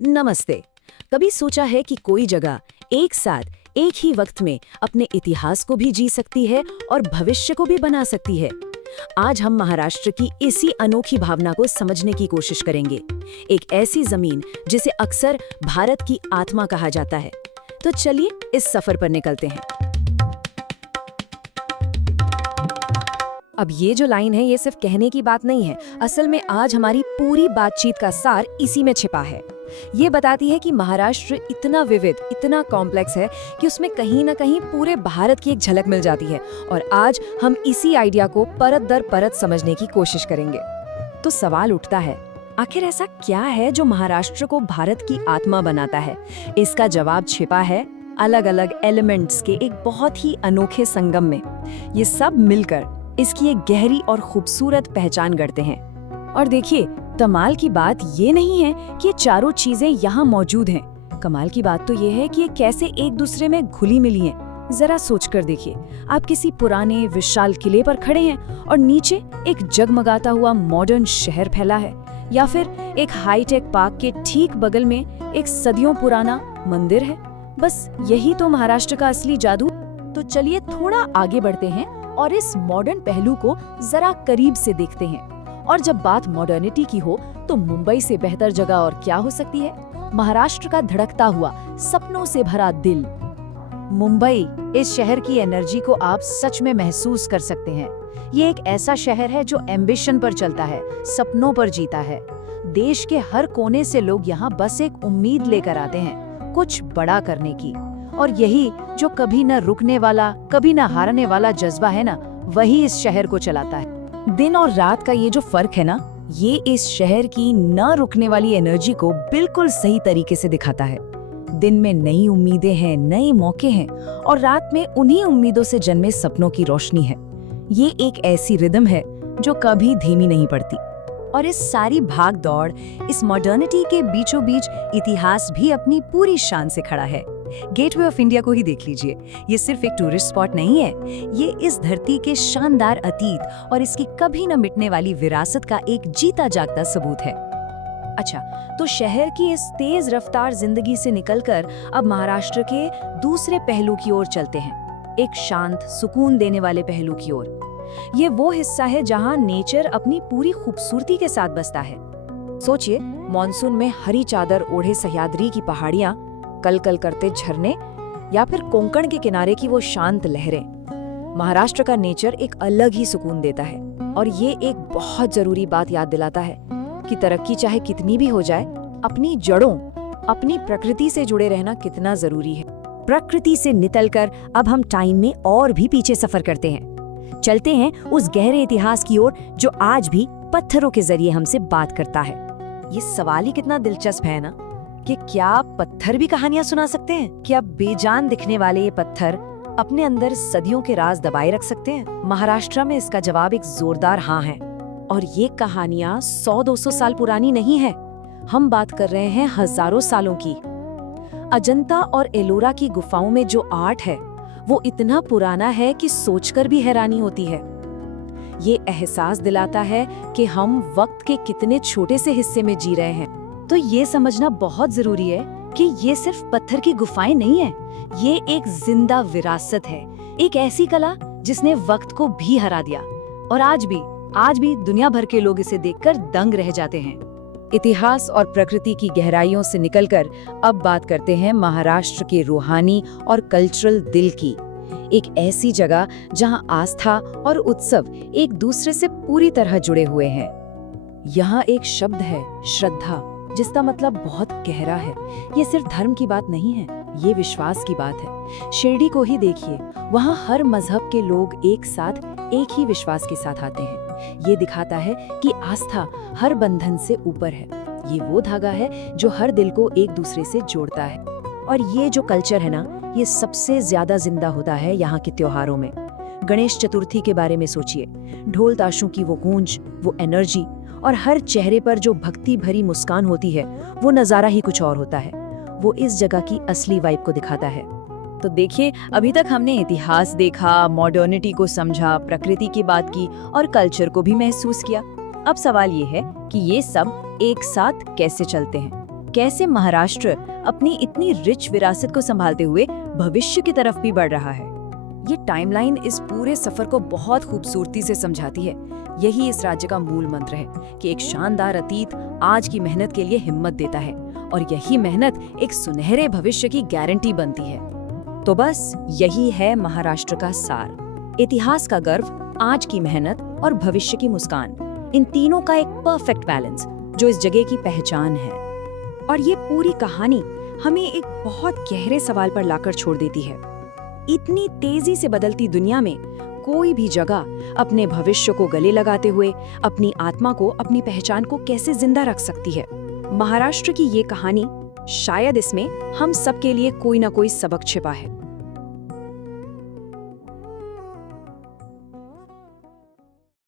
नमस्ते। कभी सोचा है कि कोई जगह एक साथ एक ही वक्त में अपने इतिहास को भी जी सकती है और भविष्य को भी बना सकती है? आज हम महाराष्ट्र की इसी अनोखी भावना को समझने की कोशिश करेंगे। एक ऐसी जमीन जिसे अक्सर भारत की आत्मा कहा जाता है। तो चलिए इस सफर पर निकलते हैं। अब ये जो लाइन है, ये सिर्फ कहने की बात नहीं है। असल में आज हमारी पूरी बातचीत का सार इसी में छिपा है। ये बताती है कि महाराष्ट्र इतना विविध, इतना कॉम्प्लेक्स है कि उसमें कहीं ना कहीं पूरे भारत की एक झलक मिल जाती है। और आज हम इसी आइडिया को परत दर परत समझने की कोशिश करेंगे। तो सवाल उठता है, आखिर ऐसा क्या है जो महाराष्ट्र को भारत की आत्मा बनाता है? इसका जवाब छिपा है अलग अलग एलिमेंट्स के एक बहुत ही अनोखे संगम में। ये सब मिलकर इसकी एक गहरी और खूबसूरत पहचान गढ़ते हैं। और देखिए, कमाल की बात ये नहीं है कि ये चारों चीजें यहाँ मौजूद हैं। कमाल की बात तो ये है कि ये कैसे एक दूसरे में घुली मिली हैं। जरा सोचकर देखिए, आप किसी पुराने विशाल किले पर खड़े हैं और नीचे एक जगमगाता हुआ मॉडर्न शहर फैला है, या फिर एक हाईटेक पार्क के ठीक बगल में एक सदियों पुराना मंदिर है। बस यही तो महाराष्ट्र का असली जादू। तो चलिए थोड़ा आगे बढ़ते हैं और इस मॉडर्न पहलू को जरा करीब से देखते हैं। और जब बात मॉडर्निटी की हो तो मुंबई से बेहतर जगह और क्या हो सकती है? महाराष्ट्र का धड़कता हुआ, सपनों से भरा दिल। मुंबई, इस शहर की एनर्जी को आप सच में महसूस कर सकते हैं। ये एक ऐसा शहर है जो एम्बिशन पर चलता है, सपनों पर जीता है। देश के हर कोने से लोग यहाँ बस एक उम्मीद लेकर आते हैं, कुछ बड़ा करने की। और यही जो कभी न रुकने वाला, कभी न हारने वाला जज्बा है ना, वही इस शहर को चलाता है। दिन और रात का ये जो फर्क है ना, ये इस शहर की न रुकने वाली एनर्जी को बिल्कुल सही तरीके से दिखाता है। दिन में नई उम्मीदें हैं, नए मौके हैं, और रात में उन्हीं उम्मीदों से जन्मे सपनों की रोशनी है। ये एक ऐसी रिदम है जो कभी धीमी नहीं पड़ती। और इस सारी भाग दौड़, इस मॉडर्निटी के बीचों बीच इतिहास भी अपनी पूरी शान से खड़ा है। गेटवे ऑफ इंडिया को ही देख लीजिए। ये सिर्फ एक टूरिस्ट स्पॉट नहीं है, ये इस धरती के शानदार अतीत और इसकी कभी न मिटने वाली विरासत का एक जीता जागता सबूत है। अच्छा, तो शहर की इस तेज रफ्तार जिंदगी से निकलकर अब महाराष्ट्र के दूसरे पहलू की ओर चलते हैं, एक शांत, सुकून देने वाले पहलू की ओर। ये वो हिस्सा है जहां नेचर अपनी पूरी खूबसूरती के साथ बसता है। सोचिए, मॉनसून में हरी चादर ओढ़े सह्याद्री की पहाड़ियां, कल कल करते झरने, या फिर कोंकण के किनारे की वो शांत लहरें। महाराष्ट्र का नेचर एक अलग ही सुकून देता है। और ये एक बहुत जरूरी बात याद दिलाता है कि तरक्की चाहे कितनी भी हो जाए, अपनी जड़ों, अपनी प्रकृति से जुड़े रहना कितना जरूरी है। प्रकृति से निकलकर अब हम टाइम में और भी पीछे सफर करते हैं। चलते हैं उस गहरे इतिहास की ओर जो आज भी पत्थरों के जरिए हमसे बात करता है। ये सवाल ही कितना दिलचस्प है ना, कि क्या पत्थर भी कहानियां सुना सकते हैं? क्या बेजान दिखने वाले ये पत्थर अपने अंदर सदियों के राज दबाए रख सकते हैं? महाराष्ट्र में इसका जवाब एक जोरदार हाँ है। और ये कहानियां 100-200 साल पुरानी नहीं है। हम बात कर रहे हैं हजारों सालों की। अजंता और एलोरा की गुफाओं में जो आर्ट है, वो इतना पुराना है कि सोचकर भी हैरानी होती है। ये एहसास दिलाता है कि हम वक्त के कितने छोटे से हिस्से में जी रहे हैं। तो ये समझना बहुत जरूरी है कि ये सिर्फ पत्थर की गुफाएं नहीं है, ये एक जिंदा विरासत है, एक ऐसी कला जिसने वक्त को भी हरा दिया। और आज भी दुनिया भर के लोग इसे देखकर दंग रह जाते हैं। इतिहास और प्रकृति की गहराइयों से निकलकर अब बात करते हैं महाराष्ट्र के रूहानी और कल्चरल दिल की। एक ऐसी जगह जहां आस्था और उत्सव एक दूसरे से पूरी तरह जुड़े हुए हैं। यहाँ एक शब्द है, श्रद्धा, जिसका मतलब बहुत गहरा है। ये सिर्फ धर्म की बात नहीं है, ये विश्वास की बात है। शिरडी को ही देखिए, वहाँ हर मजहब के लोग एक साथ एक ही विश्वास के साथ आते हैं। ये दिखाता है कि आस्था हर बंधन से ऊपर है। ये वो धागा है जो हर दिल को एक दूसरे से जोड़ता है। और ये जो कल्चर है ना, ये सबसे ज्यादा जिंदा होता है यहाँ के त्योहारों में। गणेश चतुर्थी के बारे में सोचिए, ढोल ताशों की वो गूंज, वो एनर्जी, और हर चेहरे पर जो भक्ति भरी मुस्कान होती है, वो नज़ारा ही कुछ और होता है। वो इस जगह की असली वाइब को दिखाता है। तो देखिए, अभी तक हमने इतिहास देखा, मॉडर्निटी को समझा, प्रकृति की बात की और कल्चर को भी महसूस किया। अब सवाल ये है कि ये सब एक साथ कैसे चलते हैं। कैसे महाराष्ट्र अपनी इतनी रिच विरासत को संभालते हुए भविष्य की तरफ भी बढ़ रहा है। ये टाइमलाइन इस पूरे सफर को बहुत खूबसूरती से समझाती है। यही इस राज्य का मूल मंत्र है कि एक शानदार अतीत आज की मेहनत के लिए हिम्मत देता है और यही मेहनत एक सुनहरे भविष्य की गारंटी बनती है। तो बस यही है महाराष्ट्र का सार, इतिहास का गर्व, आज की मेहनत और भविष्य की मुस्कान। इन तीनों का एक परफेक्ट बैलेंस जो इस जगह की पहचान है। और ये पूरी कहानी हमें एक बहुत गहरे सवाल पर लाकर छोड़ देती है। इतनी तेजी से बदलती दुनिया में कोई भी जगह अपने भविष्य को गले लगाते हुए अपनी आत्मा को, अपनी पहचान को कैसे जिंदा रख सकती है। महाराष्ट्र की ये कहानी, शायद इसमें हम सबके लिए कोई ना कोई सबक छिपा है।